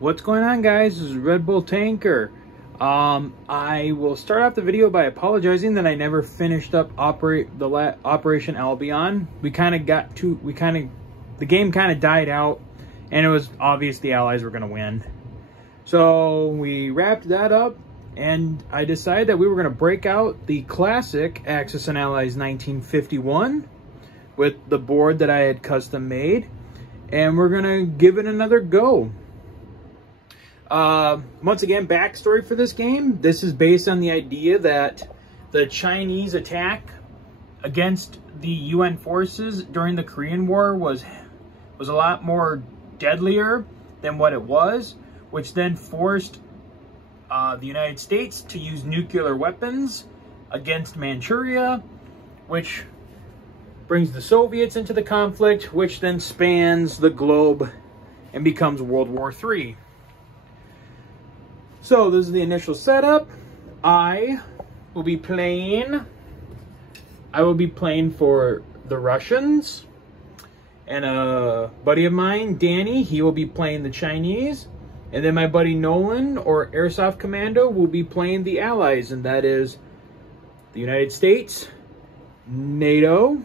What's going on, guys? This is Red Bull Tanker. I will start off the video by apologizing that I never finished up Operation Albion. The game kind of died out, and it was obvious the Allies were going to win. So we wrapped that up, and I decided that we were going to break out the classic Axis and Allies 1951 with the board that I had custom made, and we're going to give it another go. Once again, backstory for this game. This is based on the idea that the Chinese attack against the UN forces during the Korean War was a lot more deadlier than what it was, which then forced the United States to use nuclear weapons against Manchuria, which brings the Soviets into the conflict, which then spans the globe and becomes World War III. So this is the initial setup. I will be playing for the Russians, and a buddy of mine, Danny, he will be playing the Chinese, and then my buddy Nolan, or Airsoft Commando, will be playing the Allies, and that is the United States, NATO,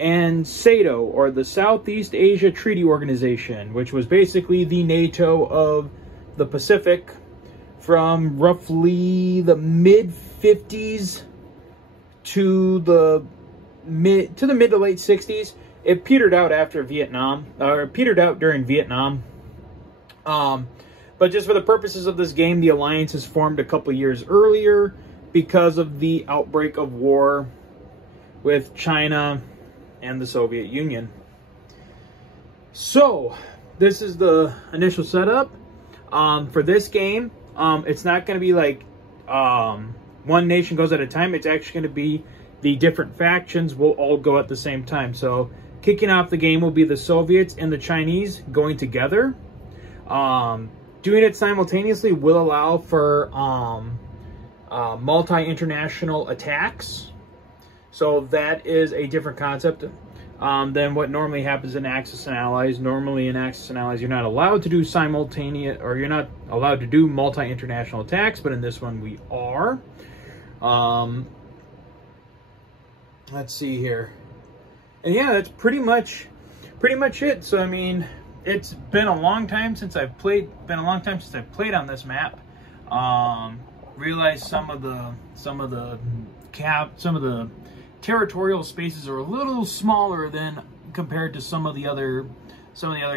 and SATO, or the Southeast Asia Treaty Organization, which was basically the NATO of the Pacific from roughly the mid-50s to the mid to late 60s. It petered out after Vietnam, or petered out during Vietnam. But just for the purposes of this game, the alliance is formed a couple years earlier because of the outbreak of war with China and the Soviet Union. So this is the initial setup for this game. It's not going to be like one nation goes at a time. It's actually going to be the different factions will all go at the same time. So kicking off the game will be the Soviets and the Chinese going together. Doing it simultaneously will allow for multi-international attacks. So that is a different concept than what normally happens in Axis and Allies. Normally in Axis and Allies, you're not allowed to do simultaneous, or you're not allowed to do multi-international attacks, but in this one we are. Let's see here. And yeah, that's pretty much it. So I mean, it's been a long time since I've played on this map. Realized some of the territorial spaces are a little smaller than compared to some of the other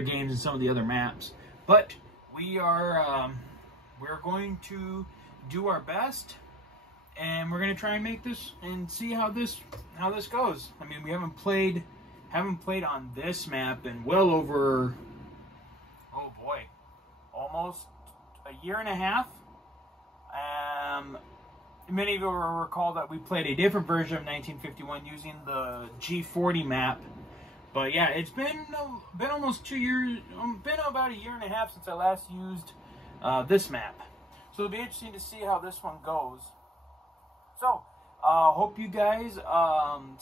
games and some of the other maps. But we're going to do our best, and we're going to try and make this and see how this goes. I mean, we haven't played on this map in well over, oh boy, almost a year and a half. Many of you will recall that we played a different version of 1951 using the G40 map. But yeah, it's been almost 2 years, been about a year and a half since I last used this map. So it'll be interesting to see how this one goes. So hope you guys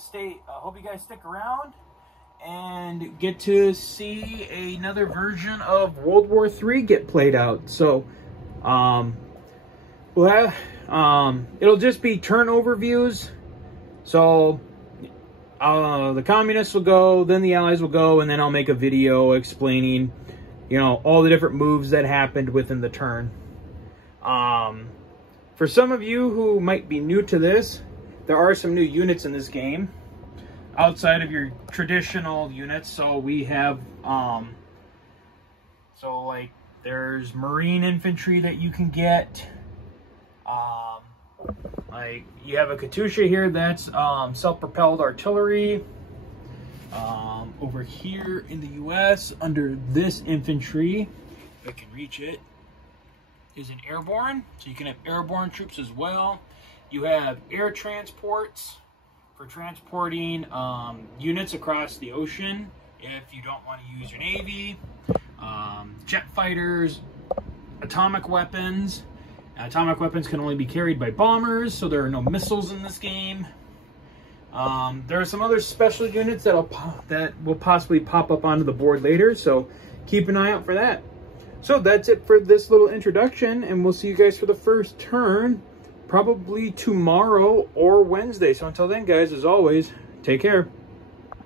stick around and get to see another version of World War III get played out. So it'll just be turn overviews. So the communists will go, then the Allies will go, and then I'll make a video explaining, all the different moves that happened within the turn. For some of you who might be new to this, there are some new units in this game outside of your traditional units. So we have there's Marine infantry that you can get. Like you have a Katyusha here, that's self-propelled artillery. Over here in the US, under this infantry, if I can reach it, is an airborne. So you can have airborne troops as well. You have air transports for transporting units across the ocean if you don't want to use your Navy. Jet fighters, atomic weapons. Atomic weapons can only be carried by bombers, so there are no missiles in this game. There are some other special units that will possibly pop up onto the board later, so keep an eye out for that. So that's it for this little introduction, and we'll see you guys for the first turn probably tomorrow or Wednesday. So until then, guys, as always, take care.